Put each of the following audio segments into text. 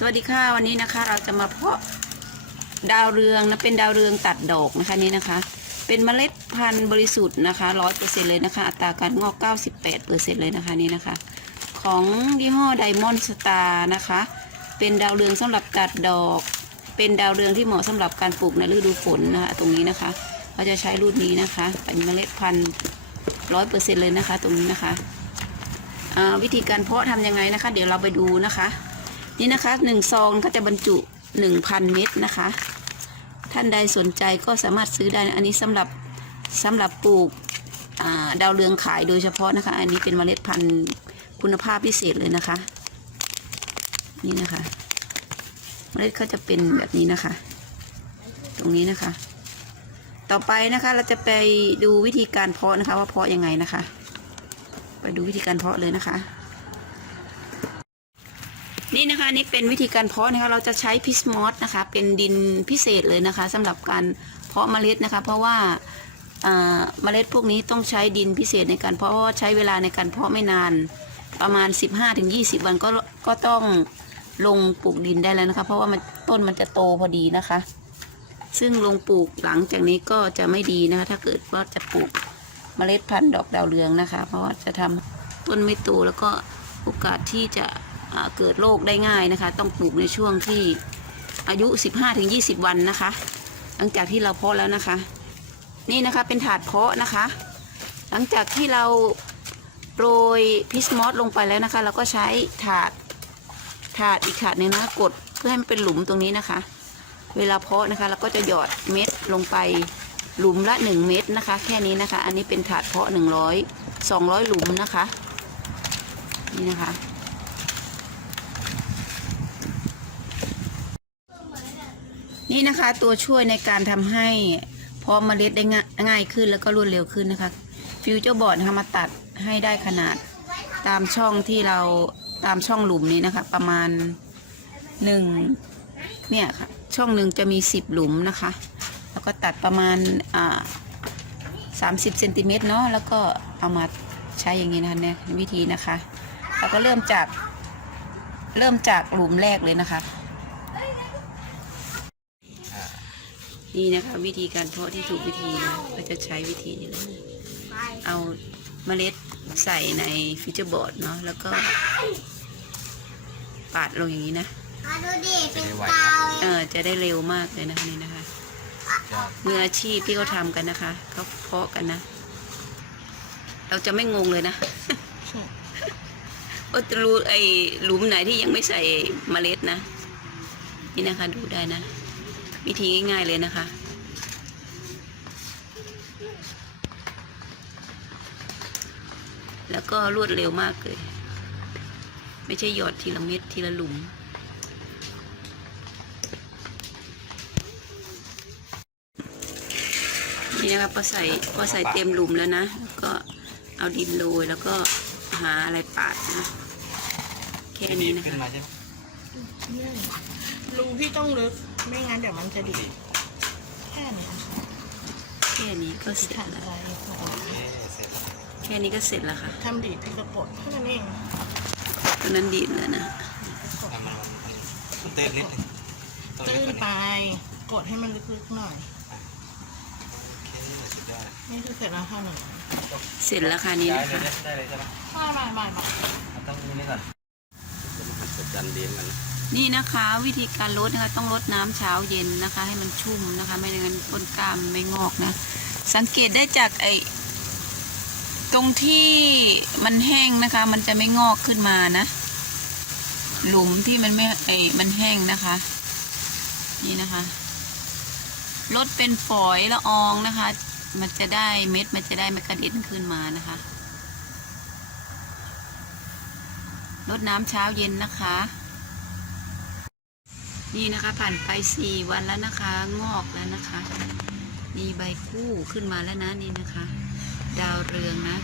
สวัสดีค่ะวันนี้นะคะ เราจะมาเพาะดาวเรืองนะเป็นดาวเรืองตัดดอกนะคะนี่นะคะ เป็นเมล็ดพันธุ์บริสุทธิ์นะคะร้อยเปอร์เซ็นเลยนะคะอัตราการงอก98เปอร์เซ็นเลยนะคะนี่นะคะ ของยี่ห้อไดมอนด์สตาร์นะคะ เป็นดาวเรืองสำหรับตัดดอก เป็นดาวเรืองที่เหมาะสำหรับการปลูกในฤดูฝนนะคะตรงนี้นะคะเขาจะใช้รุ่นนี้นะคะ เป็นเมล็ดพันธุ์ร้อยเปอร์เซ็นเลยนะคะ ตรงนี้นะคะวิธีการเพาะทำยังไงนะคะ เดี๋ยวเราไปดูนะคะ นี่นะคะหนึ่งซองก็จะบรรจุหนึ่งพันเม็ดนะคะ ท่านใดสนใจก็สามารถซื้อได้นะอันนี้สำหรับสำหรับปลูกาดาวเรืองขายโดยเฉพาะนะคะ อันนี้เป็นเมล็ดพันธุ์คุณภาพพิเศษเลยนะคะ นี่นะคะ เมล็ดเขาจะเป็นแบบนี้นะคะ ตรงนี้นะคะ ต่อไปนะคะเราจะไปดูวิธีการเพาะนะคะ ว่าเพาะยังไงนะคะ ไปดูวิธีการเพาะเลยนะคะ นี่นะคะนี่เป็นวิธีการเพาะนะคะเราจะใช้พิสมอสนะคะ เป็นดินพิเศษเลยนะคะสำหรับการเพาะเมล็ดนะคะ เพราะว่าเมล็ดพวกนี้ต้องใช้ดินพิเศษในการเพาะเพราะว่าใช้เวลาในการเพาะไม่นานประมาณ 15-20 วันก็ก็ต้องลงปลูกดินได้แล้วนะคะ เพราะว่ามันต้นมันจะโตพอดีนะคะ ซึ่งลงปลูกหลังจากนี้ก็จะไม่ดีนะคะ ถ้าเกิดว่าจะปลูกเมล็ดพันธุ์ดอกดาวเรืองนะคะ เพราะว่าจะทำต้นไม่โตแล้วก็โอกาสที่จะ เกิดโรคได้ง่ายนะคะ ต้องปลูกในช่วงที่อายุ 15-20 วันนะคะ หลังจากที่เราเพาะแล้วนะคะ นี่นะคะเป็นถาดเพาะนะคะ หลังจากที่เราโรยพิสมอสลงไปแล้วนะคะ เราก็ใช้ถาดถาดอีกถาดหนึงนะคะกดเพื่อให้มันเป็นหลุมตรงนี้นะคะ เวลาเพาะนะคะเราก็จะหยอดเม็ดลงไปหลุมละ 1 เม็ดนะคะ แค่นี้นะคะ อันนี้เป็นถาดเพาะ 100 200 หลุมนะคะ นี่นะคะ นี่นะคะตัวช่วยในการทำให้พาะเมล็ดได้ง่าง่ายขึ้นแล้วก็รวดเร็วขึ้นนะคะฟิวเจอร์บอร์ดนะคะมาตัดให้ได้ขนาดตามช่องที่เราตามช่องหลุมนี้นะคะ ประมาณหนึ่งเนี่ยค่ะ ช่องหนึ่งจะมีสิบหลุมนะคะ แล้วก็ตัดประมาณอ่าสามสิบเซนติเมตรเนาะแล้วก็เอามาใช้อย่างนี้นะคะเนี่ยวิธีนะคะเราก็เริ่มจากเริ่มจากหลุมแรกเลยนะคะ นี่นะคะ วิธีการเพาะที่ถูกวิธีนะก็จะใช้วิธีนี้เลยนะเอาเมล็ดใส่ในฟิวเจอร์บอร์ดเนาะแล้วก็ปาดลงอย่างนี้นะอะดูดิเป็นกาวเออจะได้เร็วมากเลยนะคะนี่นะคะยอดมืออาชีพที่เขาทำกันนะคะเขาเพาะกันนะ เราจะไม่งงเลยนะว่าจะรู้ไอ้หลุมไหนที่ยังไม่ใส่เมล็ดนะ นี่นะคะดูได้นะ วิธีง่ายๆเลยนะคะ แล้วก็รวดเร็วมากเลย ไม่ใช่หยอดทีละเม็ดทีละหลุมนี่นะคะพอใส่พอใส่เต็มหลุมแล้วนะแล้วก็เอาดินโรยแล้วก็หาอะไรปาดนะ แค่นี้นะขึ้นคะมาใช่ไหมรูพี่ต้องลึก ไม่งั้นเดี๋ยวมันจะดีดแค่นี้แค่นี้ก็เสร็จถัดแล้วไปโอเคเสร็จแล้วแค่นี้ก็เสร็จแล้วค่ะทำดีดพี่ก็กดแค่นั้นเองตอนนั้นดีดเลยนะอะมันมันตื้นนิดนึงต้องตื้เล็กนกว่าไปนี้กดให้มันลึกๆหน่อยโอเคสุดยอดนี่คือเสร็จแล้วค่ะหนึ่งเสร็จแล้วค่ะนี่ได้นะเลยคะได้เลยใช่ไหมไม่ไม่ไม่ไม่มันต้องนี่ก่อนจะมาหัดกดจันดีมัน นี่นะคะวิธีการลดนะคะต้องลดน้ำเช้าเย็นนะคะ ให้มันชุ่มนะคะ ไม่งนั้นต้นกล้ามไม่งอกนะ สังเกตได้จากไอ้ตรงที่มันแห้งนะคะ มันจะไม่งอกขึ้นมานะ หลุมที่มันไม่ไอ้มันแห้งนะคะ นี่นะคะลดเป็นฝอยละอองนะคะ มันจะได้เม็ดมันจะได้ไม่กระเด็นขึ้นมานะคะลดน้ำเช้าเย็นนะคะ นี่นะคะผ่านไปสี่วันแล้วนะคะ งอกแล้วนะคะ มีใบคู่ขึ้นมาแล้วนะนี่นะคะ ดาวเรืองนะ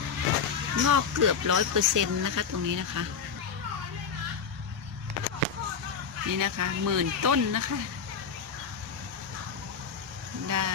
งอกเกือบร้อยเปอร์เซ็นต์นะคะ ตรงนี้นะคะ นี่นะคะหมื่นต้นนะคะ ได้